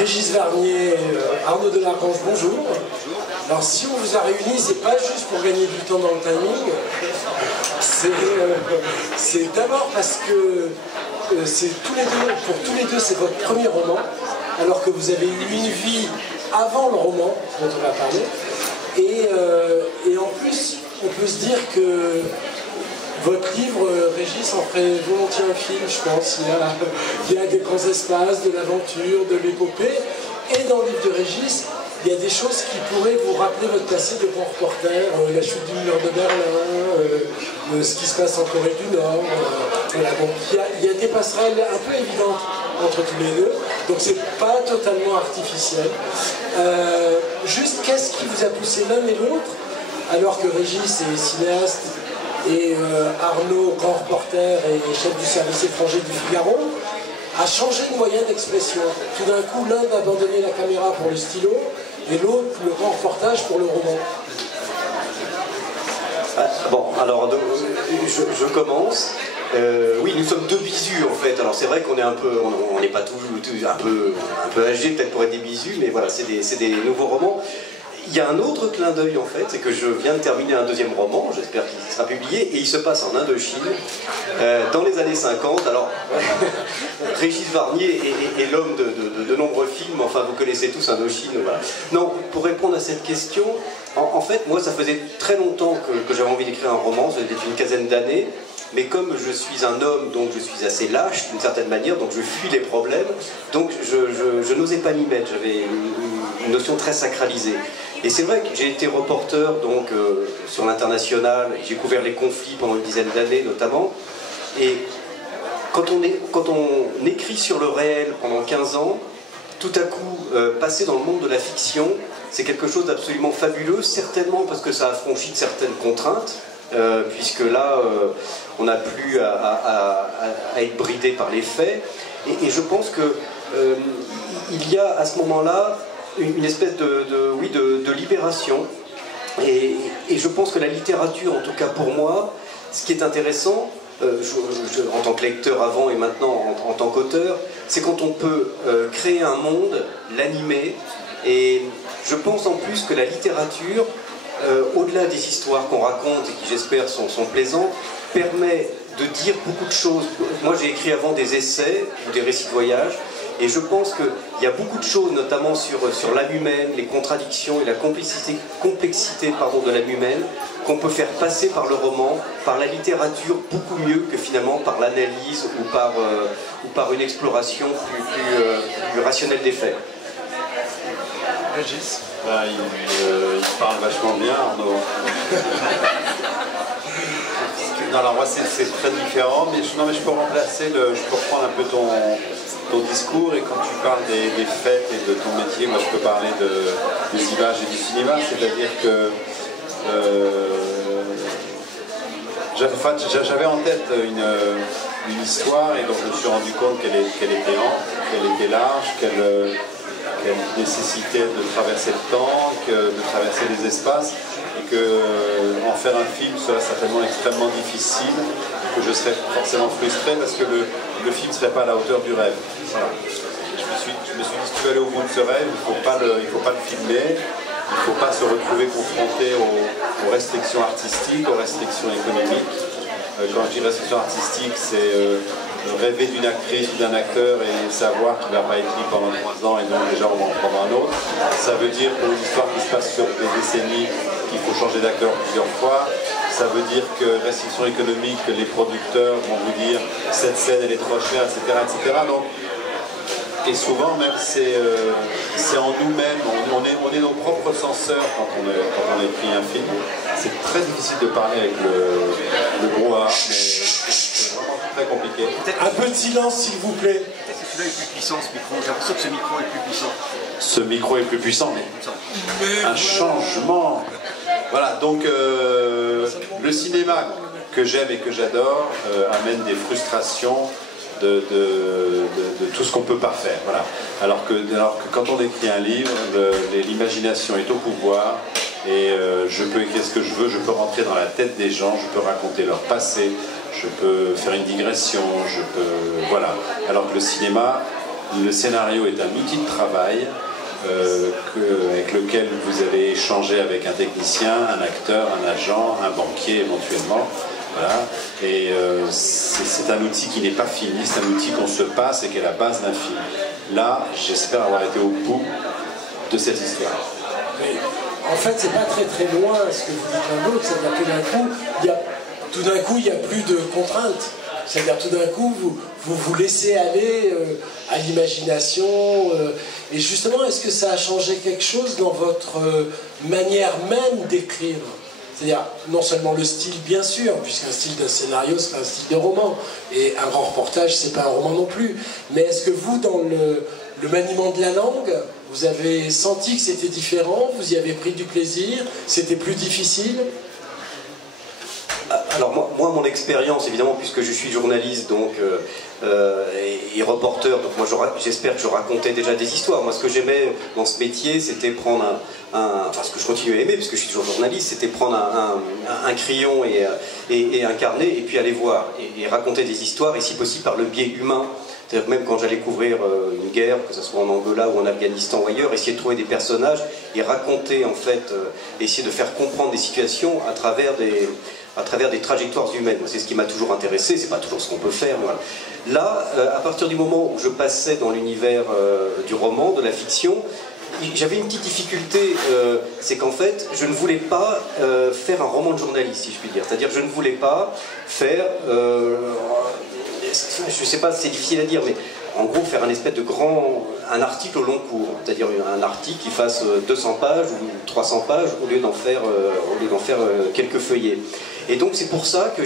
Régis Varnier, Arnaud Delargrange, bonjour. Alors si on vous a réunis, c'est pas juste pour gagner du temps dans le timing, c'est d'abord parce que c'est tous les deux, pour tous les deux, c'est votre premier roman, alors que vous avez eu une vie avant le roman dont on va parler. Et en plus, on peut se dire que votre livre, Régis, en ferait volontiers un film, je pense. Il y a des grands espaces, de l'aventure, de l'épopée. Et dans le livre de Régis, il y a des choses qui pourraient vous rappeler votre passé de grand reporter, la chute du mur de Berlin, ce qui se passe en Corée du Nord. Voilà. Donc il y a des passerelles un peu évidentes entre tous les deux. Donc c'est pas totalement artificiel. Juste, qu'est-ce qui vous a poussé l'un et l'autre, alors que Régis est cinéaste et Arnaud, grand reporter et chef du service étranger du Figaro, a changé de moyen d'expression. Tout d'un coup, l'un va abandonner la caméra pour le stylo et l'autre le grand reportage pour le roman. Bon, alors je commence. Oui, nous sommes deux bisus en fait. Alors c'est vrai qu'on est un peu, on n'est pas tous un peu âgés peut-être pour être des bisus, mais voilà, c'est des nouveaux romans. Il y a un autre clin d'œil en fait, c'est que je viens de terminer un deuxième roman, j'espère qu'il sera publié, et il se passe en Indochine, dans les années 50. Alors, Régis Varnier est l'homme de nombreux films, enfin vous connaissez tous Indochine, voilà. Non, pour répondre à cette question, en fait, moi ça faisait très longtemps que j'avais envie d'écrire un roman, ça faisait une quinzaine d'années, mais comme je suis un homme, donc je suis assez lâche d'une certaine manière, donc je fuis les problèmes, donc je n'osais pas m'y mettre, j'avais une notion très sacralisée. Et c'est vrai que j'ai été reporter donc, sur l'international, j'ai couvert les conflits pendant une dizaine d'années notamment, et quand on écrit sur le réel pendant 15 ans, tout à coup, passer dans le monde de la fiction, c'est quelque chose d'absolument fabuleux, certainement parce que ça a franchi de certaines contraintes, puisque là, on n'a plus à être bridé par les faits, et je pense que il y a à ce moment-là une espèce de libération, et je pense que la littérature, en tout cas pour moi, ce qui est intéressant, en tant que lecteur avant et maintenant en tant qu'auteur, c'est quand on peut créer un monde, l'animer, et je pense en plus que la littérature, au-delà des histoires qu'on raconte et qui j'espère sont plaisantes, permet de dire beaucoup de choses. Moi j'ai écrit avant des essais ou des récits de voyage, et je pense qu'il y a beaucoup de choses, notamment sur l'âme humaine, les contradictions et la complexité de l'âme humaine, qu'on peut faire passer par le roman, par la littérature, beaucoup mieux que finalement par l'analyse ou par une exploration plus rationnelle des faits. Régis, il parle vachement bien, Arnaud. Non, alors moi c'est très différent, mais je peux reprendre un peu ton discours, et quand tu parles des fêtes et de ton métier, moi je peux parler des images et du cinéma, c'est-à-dire que j'avais en tête une histoire, et donc je me suis rendu compte qu'elle était ample, qu'elle était large, qu'elle nécessitait de traverser le temps, de traverser les espaces, et qu'en faire un film serait certainement extrêmement difficile, que je serais forcément frustré parce que le film ne serait pas à la hauteur du rêve. Voilà. Je me suis dit, si tu veux aller au bout de ce rêve, il ne faut pas le filmer, il ne faut pas se retrouver confronté aux restrictions artistiques, aux restrictions économiques. Quand je dis restrictions artistiques, c'est rêver d'une actrice ou d'un acteur et savoir qu'il ne va pas être pris pendant 3 ans et donc déjà on va en prendre un autre. Ça veut dire pour une histoire qui se passe sur des décennies qu'il faut changer d'acteur plusieurs fois. Ça veut dire que restrictions économiques, que les producteurs vont vous dire cette scène elle est trop chère, etc. etc. Donc, et souvent même c'est en nous-mêmes, on est nos propres censeurs quand on écrit un film. C'est très difficile de parler avec le brouhaha, mais c'est vraiment très compliqué. Un peu de silence s'il vous plaît. Peut-être que celui-là est plus puissant, ce micro. J'ai l'impression que ce micro est plus puissant. Ce micro est plus puissant, mais un changement. Voilà, donc le cinéma que j'aime et que j'adore amène des frustrations de tout ce qu'on ne peut pas faire. Voilà. Alors que quand on écrit un livre, l'imagination est au pouvoir, et je peux écrire ce que je veux, je peux rentrer dans la tête des gens, je peux raconter leur passé, je peux faire une digression, voilà. Alors que le cinéma, Le scénario est un outil de travail avec lequel vous allez échanger avec un technicien, un acteur, un agent, un banquier éventuellement. Voilà. Et c'est un outil qui n'est pas fini, c'est un outil qu'on se passe et qui est la base d'un film. Là, j'espère avoir été au bout de cette histoire. Mais en fait, c'est pas très très loin ce que vous dites l'un l'autre, c'est-à-dire que tout d'un coup, il n'y a plus de contraintes. C'est-à-dire tout d'un coup, vous laissez aller à l'imagination. Et justement, est-ce que ça a changé quelque chose dans votre manière même d'écrire? C'est-à-dire, non seulement le style, bien sûr, puisqu'un style de scénario, c'est pas un style de roman. Et un grand reportage, c'est pas un roman non plus. Mais est-ce que vous, dans le maniement de la langue, vous avez senti que c'était différent? Vous y avez pris du plaisir? C'était plus difficile? Alors moi mon expérience, évidemment, puisque je suis journaliste donc, et reporter, donc moi j'espère que je racontais déjà des histoires. Moi ce que j'aimais dans ce métier, c'était prendre enfin ce que je continue à aimer, puisque je suis toujours journaliste, c'était prendre un crayon et un carnet, et puis aller voir, et raconter des histoires, et si possible par le biais humain. C'est-à-dire que même quand j'allais couvrir une guerre, que ce soit en Angola ou en Afghanistan ou ailleurs, essayer de trouver des personnages et raconter, en fait, essayer de faire comprendre des situations à travers des trajectoires humaines. C'est ce qui m'a toujours intéressé, c'est pas toujours ce qu'on peut faire. Voilà. Là, à partir du moment où je passais dans l'univers du roman, de la fiction, j'avais une petite difficulté, c'est qu'en fait, je ne voulais pas faire un roman de journaliste, si je puis dire. C'est-à-dire, je ne voulais pas faire... je sais pas, c'est difficile à dire, mais en gros faire un espèce de un article au long cours, c'est-à-dire un article qui fasse 200 pages ou 300 pages au lieu d'en faire quelques feuillets. Et donc c'est pour ça que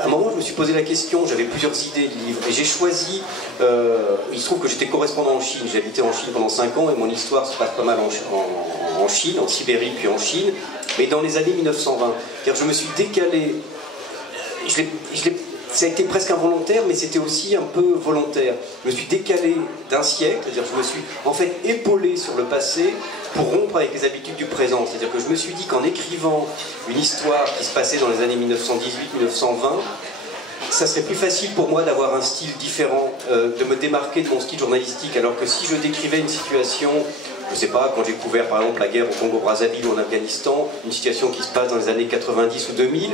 à un moment je me suis posé la question, j'avais plusieurs idées de livres, et j'ai choisi, il se trouve que j'étais correspondant en Chine, j'ai habité en Chine pendant 5 ans, et mon histoire se passe pas mal en Chine, en Sibérie puis en Chine, mais dans les années 1920, car je me suis décalé, ça a été presque involontaire, mais c'était aussi un peu volontaire. Je me suis décalé d'un siècle, c'est-à-dire je me suis en fait épaulé sur le passé pour rompre avec les habitudes du présent. C'est-à-dire que je me suis dit qu'en écrivant une histoire qui se passait dans les années 1918-1920, ça serait plus facile pour moi d'avoir un style différent, de me démarquer de mon style journalistique, alors que si je décrivais une situation, je ne sais pas, quand j'ai couvert par exemple la guerre au Congo-Brazzaville ou en Afghanistan, une situation qui se passe dans les années 90 ou 2000,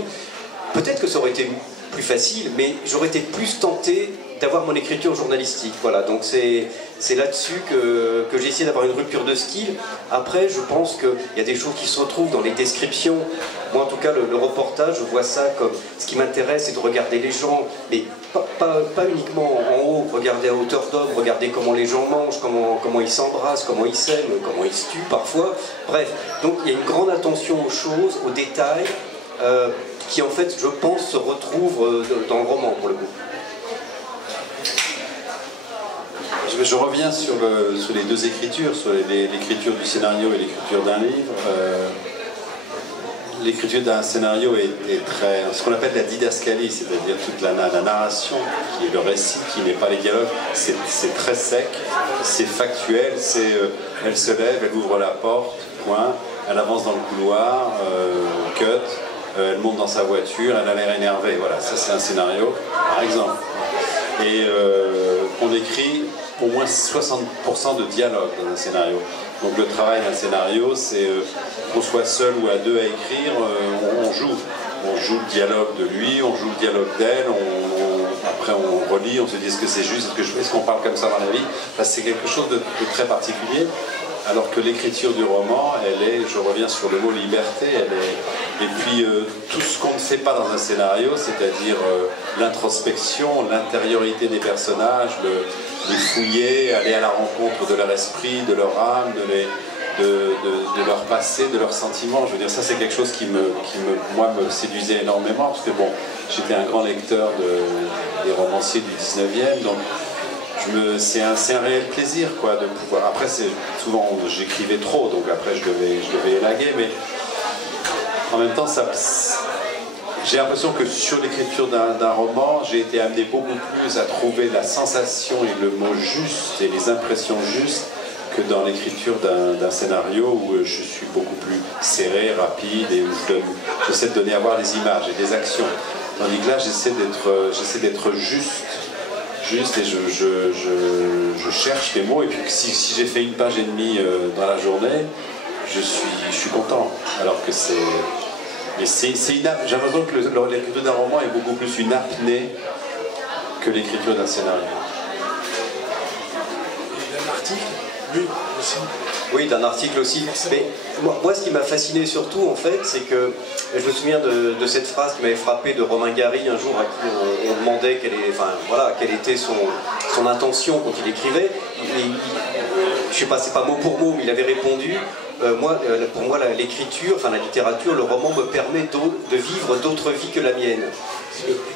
peut-être que ça aurait été plus facile, mais j'aurais été plus tenté d'avoir mon écriture journalistique. Voilà, donc c'est là-dessus que j'ai essayé d'avoir une rupture de style. Après, je pense qu'il y a des choses qui se retrouvent dans les descriptions. Moi, en tout cas, le reportage, je vois ça comme... Ce qui m'intéresse, c'est de regarder les gens, mais pas uniquement en haut, regarder à hauteur d'homme, regarder comment les gens mangent, comment ils s'embrassent, comment ils s'aiment, comment ils se tuent parfois. Bref, donc il y a une grande attention aux choses, aux détails, qui en fait, je pense, se retrouve dans le roman pour le coup. Je reviens sur les deux écritures, sur l'écriture du scénario et l'écriture d'un livre. L'écriture d'un scénario est très... ce qu'on appelle la didascalie, c'est-à-dire toute la narration, qui est le récit, qui n'est pas les dialogues, c'est très sec, c'est factuel, elle se lève, elle ouvre la porte, point, elle avance dans le couloir, cut, elle monte dans sa voiture, elle a l'air énervée, voilà, ça c'est un scénario, par exemple. Et on écrit au moins 60% de dialogue dans un scénario. Donc le travail d'un scénario, c'est qu'on soit seul ou à deux à écrire, on joue. On joue le dialogue de lui, on joue le dialogue d'elle, après on relit, on se dit est-ce que c'est juste, est-ce qu'on parle comme ça dans la vie? Enfin, c'est quelque chose de très particulier. Alors que l'écriture du roman, elle est, je reviens sur le mot liberté, et puis tout ce qu'on ne fait pas dans un scénario, c'est-à-dire l'introspection, l'intériorité des personnages, les fouiller, aller à la rencontre de leur esprit, de leur âme, de leur passé, de leurs sentiments. Je veux dire, ça c'est quelque chose qui moi, me séduisait énormément, parce que bon, j'étais un grand lecteur des romanciers du 19e, donc c'est un réel plaisir quoi, de pouvoir. Après, souvent j'écrivais trop, donc après je devais élaguer, mais en même temps, j'ai l'impression que sur l'écriture d'un roman, j'ai été amené beaucoup plus à trouver la sensation et le mot juste et les impressions justes que dans l'écriture d'un scénario où je suis beaucoup plus serré, rapide, et où j'essaie de donner à voir des images et des actions. Tandis que là, j'essaie d'être juste juste et je cherche les mots. Et puis si j'ai fait une page et demie dans la journée, je suis content. Alors que c'est... Mais j'ai l'impression que l'écriture d'un roman est beaucoup plus une apnée que l'écriture d'un scénario. Et d'un article, oui, aussi. Oui, d'un article aussi. Mais moi, ce qui m'a fasciné surtout, en fait, c'est que je me souviens de cette phrase qui m'avait frappé de Romain Gary un jour, à qui on demandait quelle était son intention quand il écrivait. Je ne sais pas, c'est pas mot pour mot, mais il avait répondu pour moi, l'écriture, enfin la littérature, le roman me permet de vivre d'autres vies que la mienne.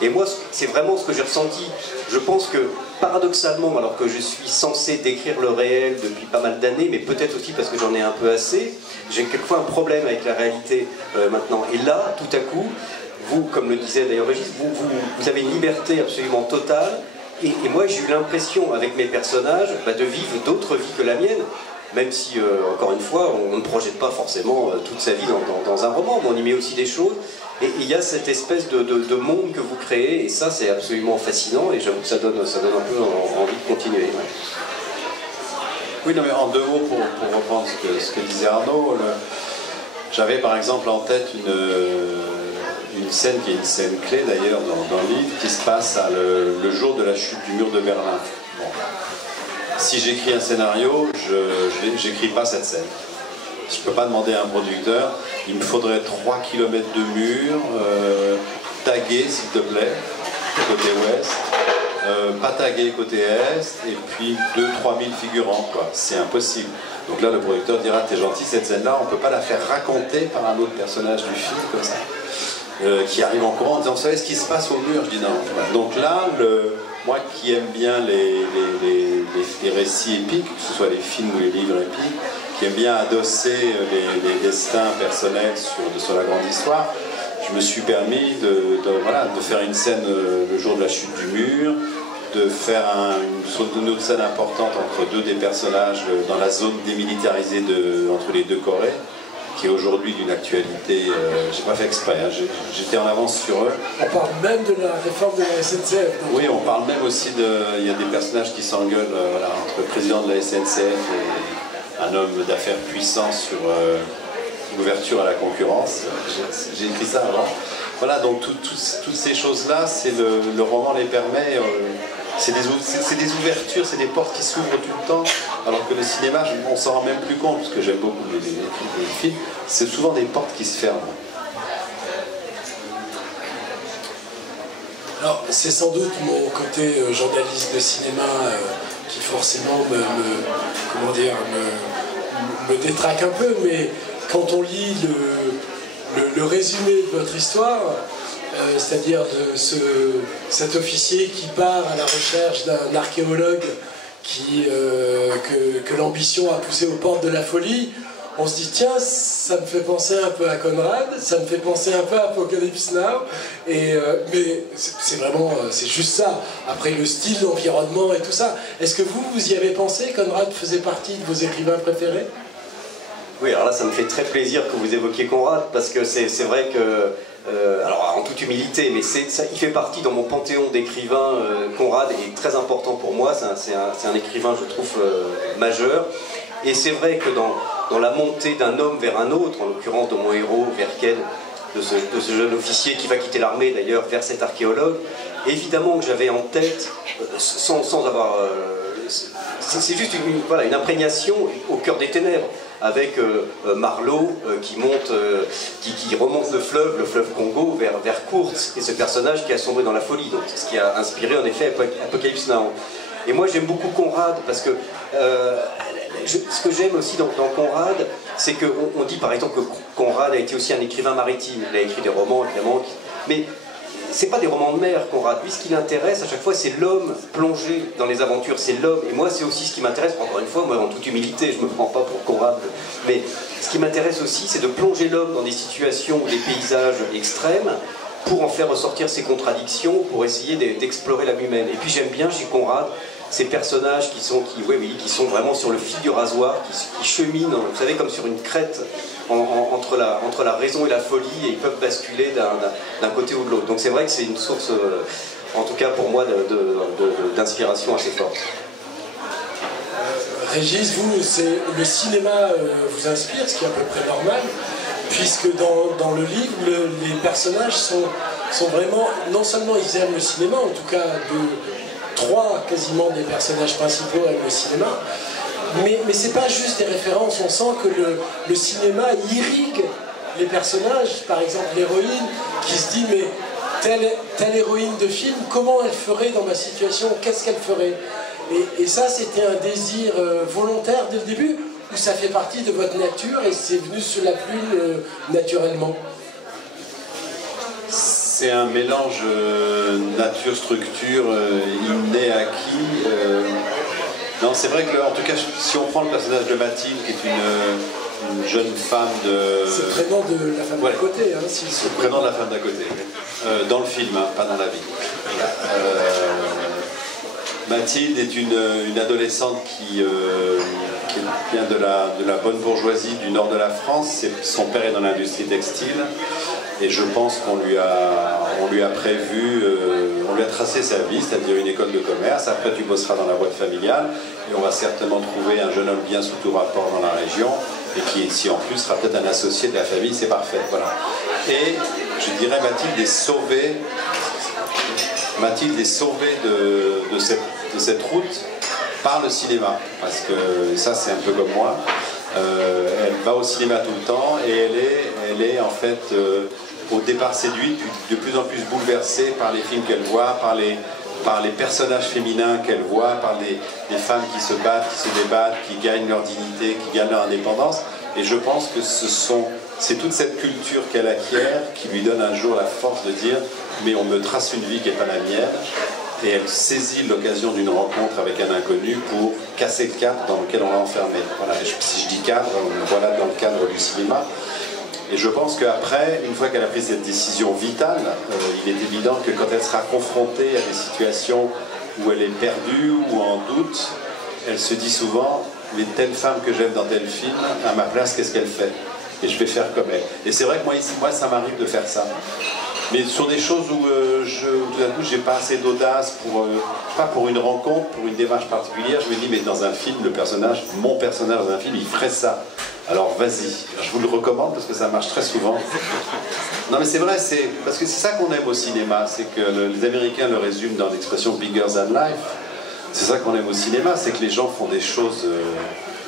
Et moi, c'est vraiment ce que j'ai ressenti. Je pense que, paradoxalement, alors que je suis censé décrire le réel depuis pas mal d'années, mais peut-être aussi parce que j'en ai un peu assez, j'ai quelquefois un problème avec la réalité maintenant. Et là, tout à coup, vous, comme le disait d'ailleurs Régis, vous avez une liberté absolument totale. Et moi, j'ai eu l'impression, avec mes personnages, de vivre d'autres vies que la mienne. Même si, encore une fois, on ne projette pas forcément toute sa vie dans un roman, mais on y met aussi des choses. Et il y a cette espèce de monde que vous créez, et ça, c'est absolument fascinant, et j'avoue que ça donne un peu envie de continuer. Ouais. Oui, non, mais en deux mots, pour reprendre ce que disait Arnaud, j'avais par exemple en tête une scène qui est une scène clé d'ailleurs dans le livre, qui se passe le jour de la chute du mur de Berlin. Bon. Si j'écris un scénario, je n'écris pas cette scène. Je ne peux pas demander à un producteur, il me faudrait 3 km de mur, tagué s'il te plaît, côté ouest, pas tagué côté est, et puis 2 000 à 3 000 figurants, quoi. C'est impossible. Donc là, le producteur dira, t'es gentil, cette scène-là, on ne peut pas la faire raconter par un autre personnage du film, comme ça, qui arrive en courant en disant, vous savez ce qui se passe au mur? Je dis non. Donc là, moi qui aime bien les récits épiques, que ce soit les films ou les livres épiques, qui aime bien adosser les destins personnels sur la grande histoire, je me suis permis de faire une scène le jour de la chute du mur, de faire une autre scène importante entre deux des personnages dans la zone démilitarisée entre les deux Corées, qui est aujourd'hui d'une actualité, j'ai pas fait exprès, hein, j'étais en avance sur eux. On parle même de la réforme de la SNCF. Oui, on parle même aussi il y a des personnages qui s'engueulent entre le président de la SNCF et un homme d'affaires puissant sur l'ouverture à la concurrence. J'ai écrit ça avant. Voilà, donc toutes ces choses-là, le roman les permet. C'est des ouvertures, c'est des portes qui s'ouvrent tout le temps, alors que le cinéma, on s'en rend même plus compte, parce que j'aime beaucoup les films, c'est souvent des portes qui se ferment. Alors, c'est sans doute mon côté journaliste de cinéma qui forcément me détraque un peu, mais quand on lit le résumé de votre histoire, c'est-à-dire de cet officier qui part à la recherche d'un archéologue que l'ambition a poussé aux portes de la folie, on se dit tiens, ça me fait penser un peu à Conrad, ça me fait penser un peu à Apocalypse Now, mais c'est juste ça. Après le style, l'environnement et tout ça, est-ce que vous y avez pensé? Conrad faisait partie de vos écrivains préférés? Oui, alors là, ça me fait très plaisir que vous évoquiez Conrad, parce que c'est vrai que, alors en toute humilité, mais il fait partie dans mon panthéon d'écrivains. Conrad est très important pour moi, c'est un écrivain, je trouve, majeur. Et c'est vrai que dans la montée d'un homme vers un autre, en l'occurrence de mon héros, Verken, de ce jeune officier qui va quitter l'armée d'ailleurs, vers cet archéologue, évidemment que j'avais en tête, sans avoir... c'est juste une imprégnation au cœur des ténèbres, avec Marlowe qui remonte le fleuve Congo vers Kurtz, et ce personnage qui a sombré dans la folie, donc ce qui a inspiré en effet Apocalypse Now. Et moi j'aime beaucoup Conrad parce que ce que j'aime aussi dans Conrad, c'est qu'on dit par exemple que Conrad a été aussi un écrivain maritime. Il a écrit des romans évidemment, mais c'est pas des romans de mer, Conrad. Lui, ce qui l'intéresse à chaque fois, c'est l'homme plongé dans les aventures, c'est l'homme. Et moi, c'est aussi ce qui m'intéresse, encore une fois, moi, en toute humilité, je me prends pas pour Conrad, mais ce qui m'intéresse aussi, c'est de plonger l'homme dans des situations ou des paysages extrêmes pour en faire ressortir ses contradictions, pour essayer d'explorer l'âme humaine. Et puis j'aime bien chez Conrad ces personnages qui sont vraiment sur le fil du rasoir, qui cheminent, vous savez, comme sur une crête, entre la raison et la folie, et ils peuvent basculer d'un côté ou de l'autre. Donc c'est vrai que c'est une source, en tout cas pour moi, d'inspiration assez forte. Régis, vous, le cinéma vous inspire, ce qui est à peu près normal, puisque dans le livre, les personnages sont vraiment, non seulement ils aiment le cinéma, en tout cas trois quasiment des personnages principaux aiment le cinéma, mais c'est pas juste des références, on sent que le cinéma irrigue les personnages, par exemple l'héroïne qui se dit mais telle héroïne de film, comment elle ferait dans ma situation, qu'est-ce qu'elle ferait? Et ça, c'était un désir volontaire dès le début, ou ça fait partie de votre nature et c'est venu sur la plume naturellement? C'est un mélange nature-structure, inné, acquis. Non, c'est vrai que, en tout cas, si on prend le personnage de Mathilde, qui est une jeune femme de... C'est le prénom de la femme d'à côté. Hein, c'est le prénom de la femme d'à côté, dans le film, hein, pas dans la vie. Mathilde est une adolescente qui vient de la bonne bourgeoisie du nord de la France. Son père est dans l'industrie textile et je pense qu'on lui a prévu, on lui a tracé sa vie, c'est-à-dire une école de commerce. Après tu bosseras dans la boîte familiale et on va certainement trouver un jeune homme bien sous tout rapport dans la région et qui, si en plus, sera peut-être un associé de la famille, c'est parfait. Voilà. Et je dirais Mathilde est sauvée. Mathilde est sauvée de cette route par le cinéma, parce que ça c'est un peu comme moi, elle va au cinéma tout le temps et elle est en fait au départ séduite, de plus en plus bouleversée par les films qu'elle voit, par les personnages féminins qu'elle voit, par des femmes qui se battent, qui se débattent, qui gagnent leur dignité, qui gagnent leur indépendance, et je pense que c'est toute cette culture qu'elle acquiert qui lui donne un jour la force de dire mais on me trace une vie qui n'est pas la mienne, et elle saisit l'occasion d'une rencontre avec un inconnu pour casser le cadre dans lequel on l'a enfermé. Voilà. Si je dis cadre, voilà dans le cadre du cinéma. Et je pense qu'après, une fois qu'elle a pris cette décision vitale, il est évident que quand elle sera confrontée à des situations où elle est perdue ou en doute, elle se dit souvent mais telle femme que j'aime dans tel film, à ma place, qu'est-ce qu'elle fait? Et je vais faire comme elle. Et c'est vrai que moi ça m'arrive de faire ça. Mais sur des choses où tout d'un coup j'ai pas assez d'audace pas pour une rencontre, pour une démarche particulière, je me dis mais dans un film, mon personnage dans un film, il ferait ça. Alors vas-y, je vous le recommande parce que ça marche très souvent. Non mais c'est vrai, parce que c'est ça qu'on aime au cinéma, c'est que les Américains le résument dans l'expression bigger than life. C'est ça qu'on aime au cinéma, c'est que les gens font des choses,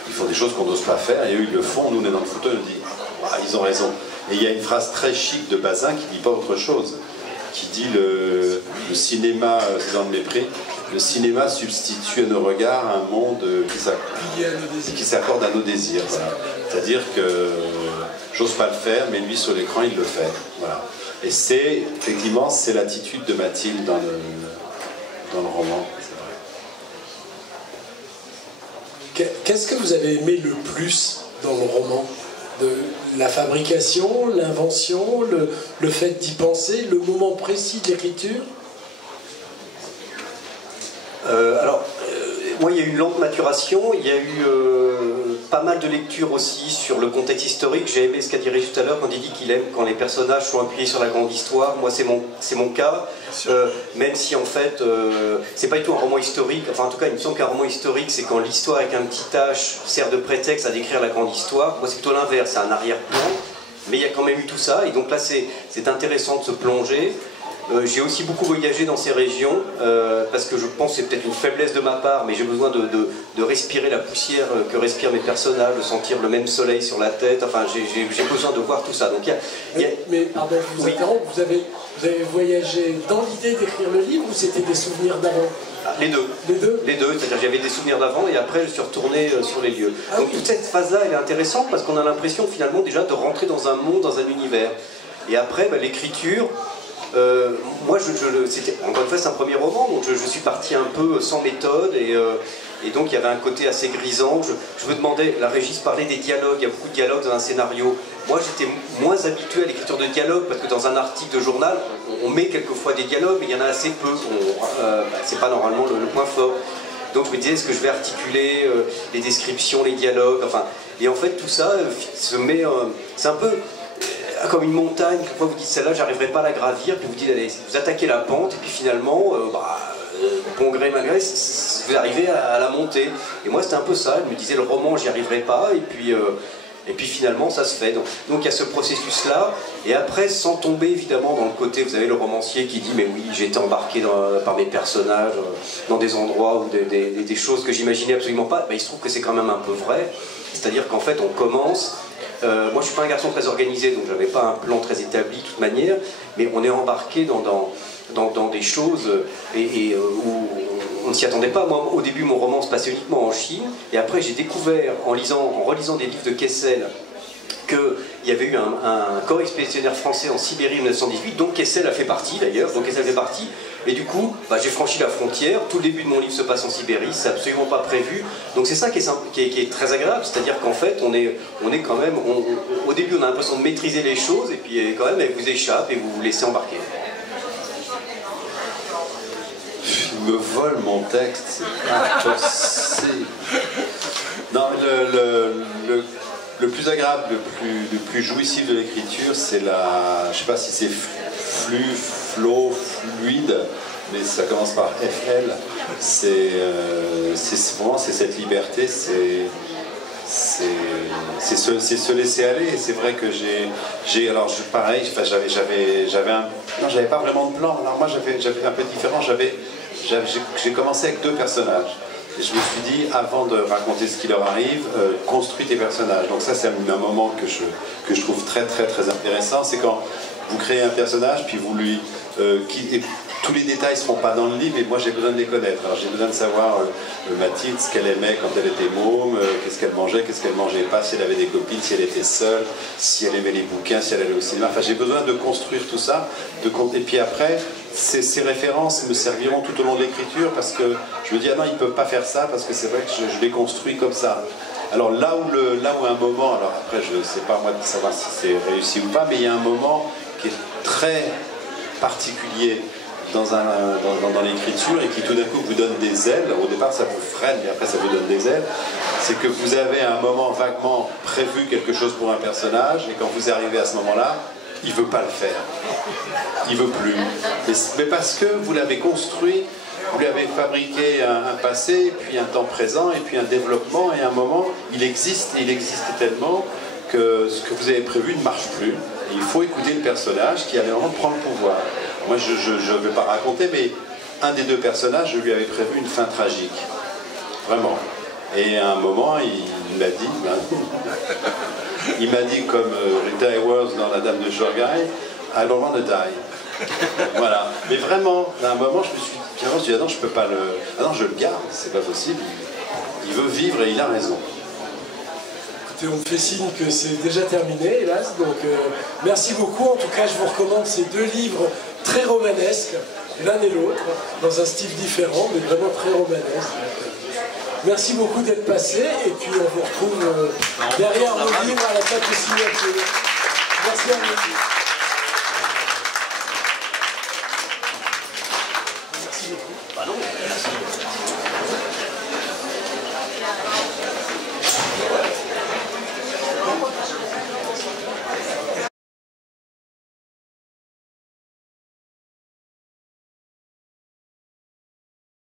ils font des choses qu'on n'ose pas faire et eux ils le font, nous on est dans le fauteuil, on dit ah, ils ont raison. Et il y a une phrase très chic de Bazin qui dit pas autre chose, qui dit le cinéma, c'est dans le mépris, le cinéma substitue à nos regards un monde qui s'accorde à nos désirs. Voilà. C'est-à-dire que j'ose pas le faire, mais lui sur l'écran il le fait. Voilà. Et effectivement, c'est l'attitude de Mathilde dans le roman. Qu'est-ce que vous avez aimé le plus dans le roman? De la fabrication, l'invention, le fait d'y penser, le moment précis d'écriture? Moi, il y a eu une longue maturation, il y a eu pas mal de lectures aussi sur le contexte historique. J'ai aimé ce qu'a dit Régis tout à l'heure quand il dit qu'il aime quand les personnages sont appuyés sur la grande histoire. Moi, c'est mon cas, même si en fait, c'est pas du tout un roman historique. Enfin, en tout cas, il me semble qu'un roman historique, c'est quand l'histoire avec un petit H sert de prétexte à décrire la grande histoire. Moi, c'est plutôt l'inverse, c'est un arrière-plan, mais il y a quand même eu tout ça, et donc là, c'est intéressant de se plonger. J'ai aussi beaucoup voyagé dans ces régions parce que je pense que c'est peut-être une faiblesse de ma part, mais j'ai besoin de respirer la poussière que respirent mes personnages, de sentir le même soleil sur la tête. Enfin, j'ai besoin de voir tout ça. Donc, mais pardon, je vous interromps, vous avez voyagé dans l'idée d'écrire le livre ou c'était des souvenirs d'avant? Les deux. Les deux, c'est-à-dire j'avais des souvenirs d'avant et après je suis retourné sur les lieux. Donc toute cette phase-là, elle est intéressante parce qu'on a l'impression finalement déjà de rentrer dans un monde, dans un univers. Et après, l'écriture. Moi, c'était encore une fois, c'est un premier roman, donc je suis parti un peu sans méthode et donc il y avait un côté assez grisant. Je me demandais, la Régis parlait des dialogues, il y a beaucoup de dialogues dans un scénario. Moi, j'étais moins habitué à l'écriture de dialogue parce que dans un article de journal, on met quelquefois des dialogues, mais il y en a assez peu. C'est pas normalement le point fort. Donc je me disais, est-ce que je vais articuler les descriptions, les dialogues, enfin, et en fait tout ça se met, c'est un peu comme une montagne, quelquefois vous dites celle-là j'arriverai pas à la gravir, puis vous dites allez, vous attaquez la pente, et puis finalement bon gré, malgré, vous arrivez à la monter. Et moi, c'était un peu ça. Je me disais, le roman, j'y arriverai pas. Et puis finalement, ça se fait. Donc il y a ce processus-là. Et après, sans tomber évidemment dans le côté, vous avez le romancier qui dit, mais oui, j'ai été embarqué par mes personnages dans des endroits ou des choses que j'imaginais absolument pas. Ben, il se trouve que c'est quand même un peu vrai. C'est-à-dire qu'en fait, on commence. Moi, je suis pas un garçon très organisé, donc j'avais pas un plan très établi de toute manière. Mais on est embarqué dans des choses où on ne s'y attendait pas. Moi, au début, mon roman se passait uniquement en Chine, et après, j'ai découvert, en relisant des livres de Kessel, qu'il y avait eu un corps expéditionnaire français en Sibérie en 1918, dont Kessel a fait partie d'ailleurs, et du coup, j'ai franchi la frontière, tout le début de mon livre se passe en Sibérie, c'est absolument pas prévu, donc c'est ça qui est très agréable, c'est-à-dire qu'en fait, on est quand même, au début on a l'impression de maîtriser les choses, et puis quand même, elles vous échappent et vous vous laissez embarquer. Il me vole mon texte, c'est pas possible. Non, le plus agréable, le plus jouissif de l'écriture, c'est je sais pas si c'est flow, fluide, mais ça commence par FL. C'est cette liberté, c'est se laisser aller. Et c'est vrai que j'avais pas vraiment de plan. Alors moi j'avais un peu différent. J'ai commencé avec 2 personnages. Et je me suis dit, avant de raconter ce qui leur arrive, construis tes personnages. Donc ça, c'est un moment que je trouve très très très intéressant. C'est quand vous créez un personnage, puis vous lui... tous les détails ne seront pas dans le livre, mais moi j'ai besoin de les connaître. Alors j'ai besoin de savoir Mathilde, ce qu'elle aimait quand elle était môme, qu'est-ce qu'elle mangeait pas, si elle avait des copines, si elle était seule, si elle aimait les bouquins, si elle allait au cinéma. Enfin, j'ai besoin de construire tout ça, et puis après, ces références me serviront tout au long de l'écriture, parce que je me dis, ah non, ils ne peuvent pas faire ça, parce que c'est vrai que je les construis comme ça. Alors là où un moment, alors après je ne sais pas moi de savoir si c'est réussi ou pas, mais il y a un moment qui est très particulier dans l'écriture et qui tout d'un coup vous donne des ailes. Au départ ça vous freine, mais après ça vous donne des ailes. C'est que vous avez à un moment vaguement prévu quelque chose pour un personnage, et quand vous arrivez à ce moment-là, il ne veut pas le faire. Il ne veut plus. Mais parce que vous l'avez construit, vous lui avez fabriqué un passé, puis un temps présent, et puis un développement, et à un moment, il existe tellement que ce que vous avez prévu ne marche plus. Et il faut écouter le personnage qui a le moment de prendre le pouvoir. Moi, je ne vais pas raconter, mais un des 2 personnages, je lui avais prévu une fin tragique. Vraiment. Et à un moment, il m'a dit, comme Rita Hayworth dans La Dame de Shanghai, I don't want to die. Voilà. Mais vraiment, à un moment, je me suis dit, ah non, je peux pas ah non, je le garde, c'est pas possible. Il veut vivre et il a raison. Écoutez, on me fait signe que c'est déjà terminé, hélas. Donc, merci beaucoup. En tout cas, je vous recommande ces 2 livres très romanesques, l'un et l'autre, dans un style différent, mais vraiment très romanesque. Merci beaucoup d'être passé, et puis on vous retrouve derrière nos livres à la table de signature. Merci à vous.